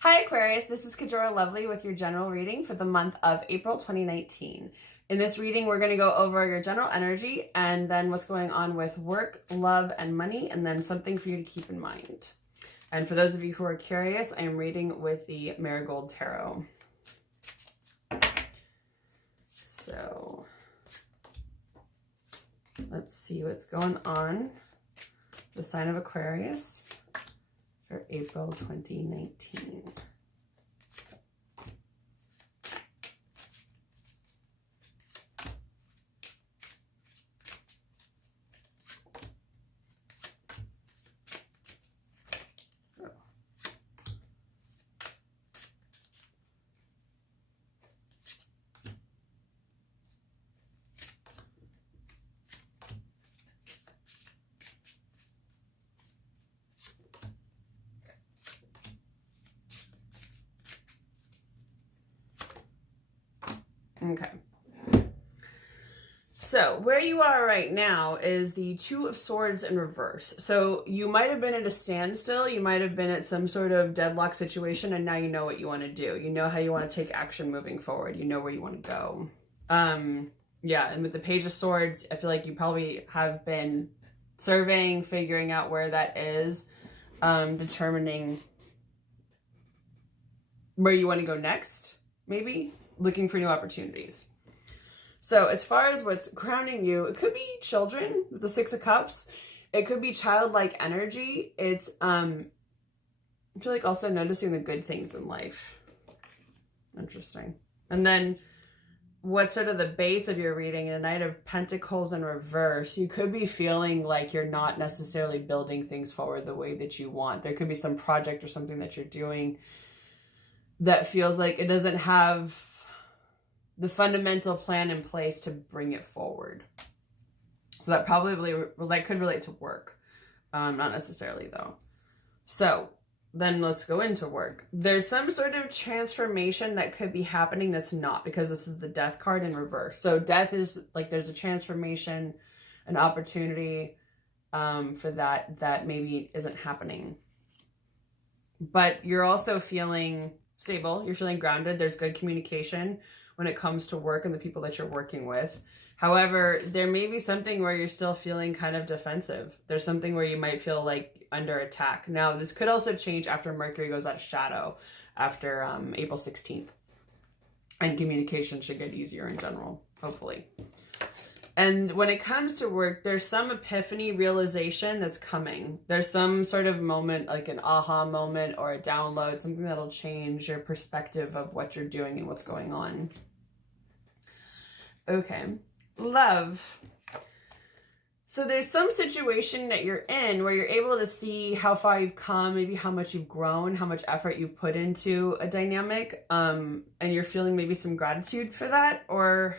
Hi Aquarius, this is Kajora Lovely with your general reading for the month of April 2019. In this reading, we're going to go over your general energy and then what's going on with work, love, and money, and then something for you to keep in mind. And for those of you who are curious, I am reading with the Marigold Tarot. So let's see what's going on. The sign of Aquarius for April 2019. Okay. So where you are right now is the Two of Swords in reverse. So you might have been at a standstill. You might have been at some sort of deadlock situation, and now you know what you want to do. You know how you want to take action moving forward. You know where you want to go. Yeah, and with the Page of Swords, I feel like you probably have been surveying, figuring out where that is, determining where you want to go next, maybe looking for new opportunities. So as far as what's crowning you, it could be children with the Six of Cups. It could be childlike energy. It's, I feel like also noticing the good things in life. Interesting. And then what's sort of the base of your reading, the Knight of Pentacles in reverse, you could be feeling like you're not necessarily building things forward the way that you want. There could be some project or something that you're doing that feels like it doesn't have the fundamental plan in place to bring it forward. So that probably could relate to work. Not necessarily though. So then let's go into work. There's some sort of transformation that could be happening that's not, because this is the Death card in reverse. So death is like there's a transformation, an opportunity for that maybe isn't happening. But you're also feeling stable. You're feeling grounded. There's good communication when it comes to work and the people that you're working with. However, there may be something where you're still feeling kind of defensive. There's something where you might feel like under attack. Now, this could also change after Mercury goes out of shadow after April 16th. And communication should get easier in general, hopefully. And when it comes to work, there's some epiphany realization that's coming. There's some sort of moment, like an aha moment or a download, something that'll change your perspective of what you're doing and what's going on. Okay, love. So there's some situation that you're in where you're able to see how far you've come, maybe how much you've grown, how much effort you've put into a dynamic, and you're feeling maybe some gratitude for that, or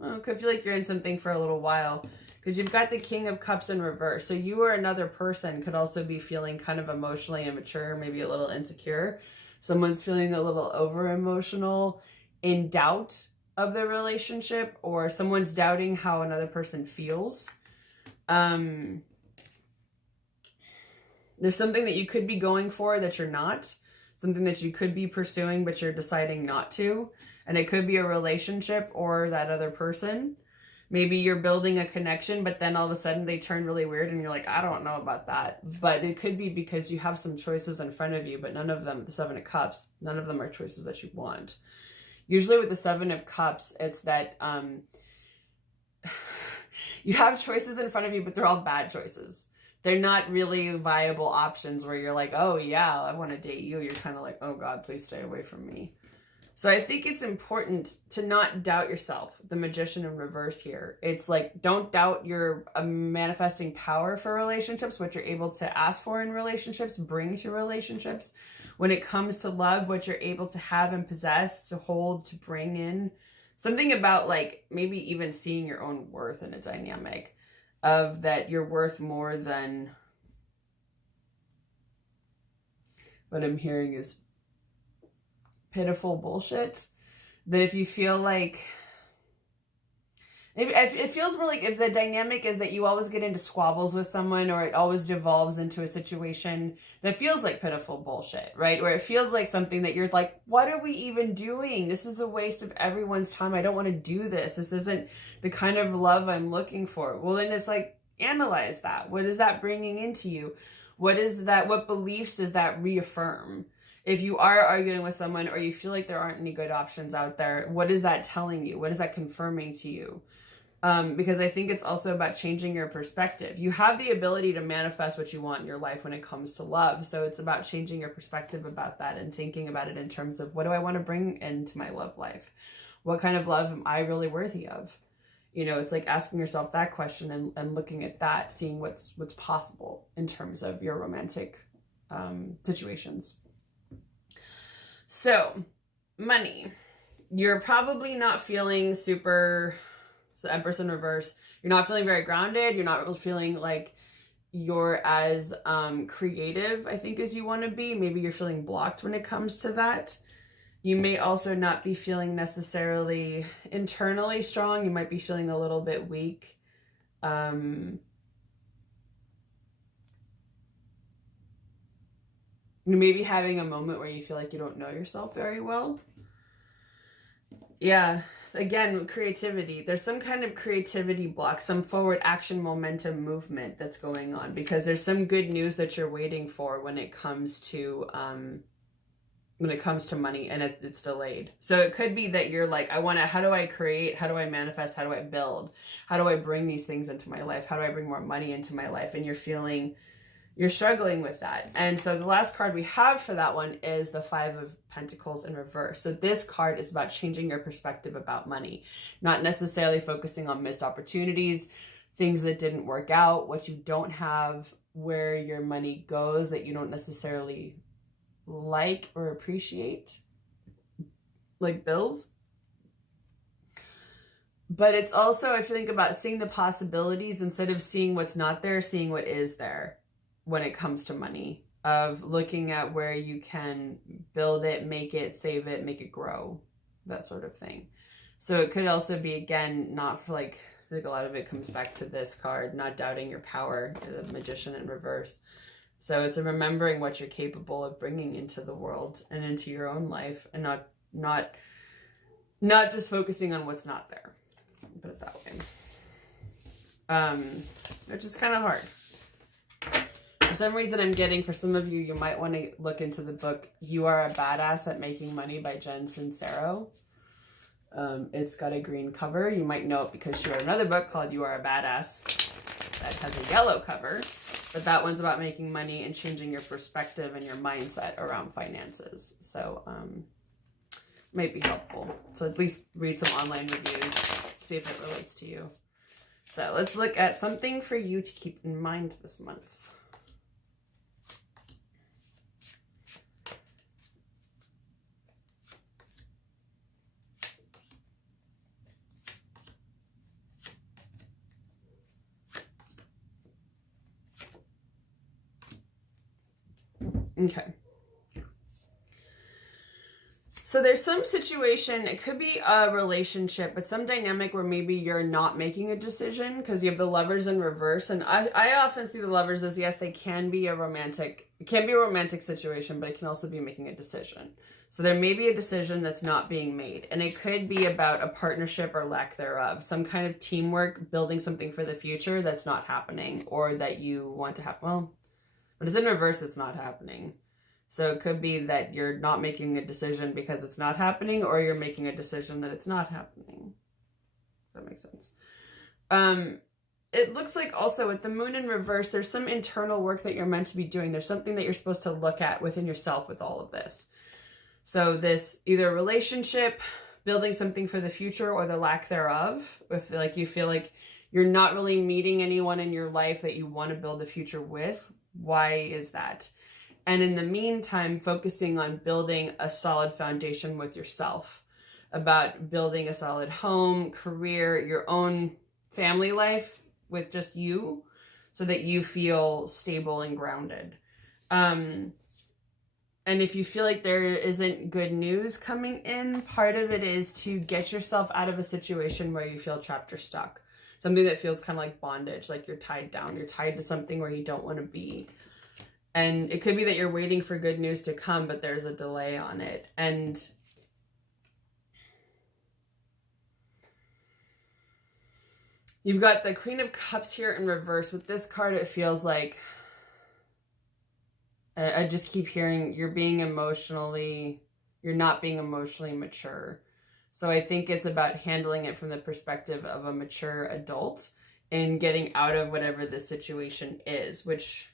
I could feel like you're in something for a little while, because you've got the King of Cups in reverse. So you or another person could also be feeling kind of emotionally immature, maybe a little insecure. Someone's feeling a little over emotional, in doubt of their relationship, or someone's doubting how another person feels. There's something that you could be going for that you're not, something that you could be pursuing but you're deciding not to, and it could be a relationship or that other person. Maybe you're building a connection, but then all of a sudden they turn really weird and you're like, I don't know about that. But it could be because you have some choices in front of you, but none of them, the Seven of Cups, none of them are choices that you want. Usually with the Seven of Cups, it's that you have choices in front of you, but they're all bad choices. They're not really viable options where you're like, oh yeah, I want to date you. You're kind of like, oh God, please stay away from me. So I think it's important to not doubt yourself. The Magician in reverse here. It's like, don't doubt your manifesting power for relationships, what you're able to ask for in relationships, bring to relationships. When it comes to love, what you're able to have and possess, to hold, to bring in. Something about like maybe even seeing your own worth in a dynamic of that you're worth more than what I'm hearing is pitiful bullshit. That if you feel like Maybe it feels more like if the dynamic is that you always get into squabbles with someone, or it always devolves into a situation that feels like pitiful bullshit, right? Or it feels like something that you're like, what are we even doing? This is a waste of everyone's time. I don't want to do this. This isn't the kind of love I'm looking for. Well, then it's like, analyze that. What is that bringing into you? What beliefs does that reaffirm? If you are arguing with someone, or you feel like there aren't any good options out there, what is that telling you? What is that confirming to you? Because I think it's also about changing your perspective. You have the ability to manifest what you want in your life when it comes to love. So it's about changing your perspective about that and thinking about it in terms of, what do I want to bring into my love life? What kind of love am I really worthy of? You know, it's like asking yourself that question and looking at that, seeing what's possible in terms of your romantic situations. So, money. You're probably not feeling super... So Empress in reverse, you're not feeling very grounded. You're not really feeling like you're as creative, I think, as you want to be. Maybe you're feeling blocked when it comes to that. You may also not be feeling necessarily internally strong. You might be feeling a little bit weak. You may be having a moment where you feel like you don't know yourself very well. Yeah. Again, creativity. There's some kind of creativity block, some forward action momentum movement that's going on, because there's some good news that you're waiting for when it comes to money, and it's delayed. So it could be that you're like, how do I create? How do I manifest? How do I build? How do I bring these things into my life? How do I bring more money into my life? And you're struggling with that. And so the last card we have for that one is the 5 of Pentacles in reverse. So this card is about changing your perspective about money, not necessarily focusing on missed opportunities, things that didn't work out, what you don't have, where your money goes that you don't necessarily like or appreciate, like bills. But it's also, if you think about seeing the possibilities instead of seeing what's not there, seeing what is there when it comes to money, of looking at where you can build it, make it, save it, make it grow, that sort of thing. So it could also be, again, not for like a lot of it comes back to this card, not doubting your power, the Magician in reverse. So it's a remembering what you're capable of bringing into the world and into your own life, and not just focusing on what's not there. Put it that way. Which is kind of hard. For some reason, I'm getting, for some of you, you might want to look into the book You Are a Badass at Making Money by Jen Sincero. It's got a green cover. You might know it because she wrote another book called You Are a Badass that has a yellow cover. But that one's about making money and changing your perspective and your mindset around finances. So might be helpful. So at least read some online reviews, see if it relates to you. So let's look at something for you to keep in mind this month. Okay. So there's some situation, it could be a relationship, but some dynamic where maybe you're not making a decision because you have the Lovers in reverse. And I often see the Lovers as, yes, it can be a romantic situation, but it can also be making a decision. So there may be a decision that's not being made, and it could be about a partnership or lack thereof, some kind of teamwork, building something for the future that's not happening, or that you want to happen. Well, but it's in reverse, it's not happening. So it could be that you're not making a decision because it's not happening, or you're making a decision that it's not happening. Does that make sense? It looks like also with the Moon in reverse, there's some internal work that you're meant to be doing. There's something that you're supposed to look at within yourself with all of this. So this either relationship, building something for the future, or the lack thereof. If like you feel like you're not really meeting anyone in your life that you want to build a future with, why is that? And in the meantime, focusing on building a solid foundation with yourself, about building a solid home, career, your own family life with just you, so that you feel stable and grounded. And if you feel like there isn't good news coming in, part of it is to get yourself out of a situation where you feel trapped or stuck. Something that feels kind of like bondage, like you're tied down. You're tied to something where you don't want to be. And it could be that you're waiting for good news to come, but there's a delay on it. And you've got the Queen of Cups here in reverse. With this card, it feels like, I just keep hearing you're not being emotionally mature. So I think it's about handling it from the perspective of a mature adult and getting out of whatever the situation is, which,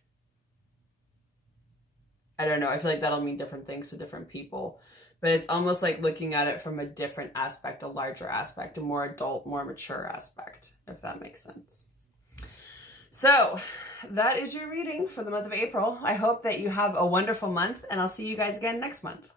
I don't know, I feel like that'll mean different things to different people. But it's almost like looking at it from a different aspect, a larger aspect, a more adult, more mature aspect, if that makes sense. So that is your reading for the month of April. I hope that you have a wonderful month, and I'll see you guys again next month.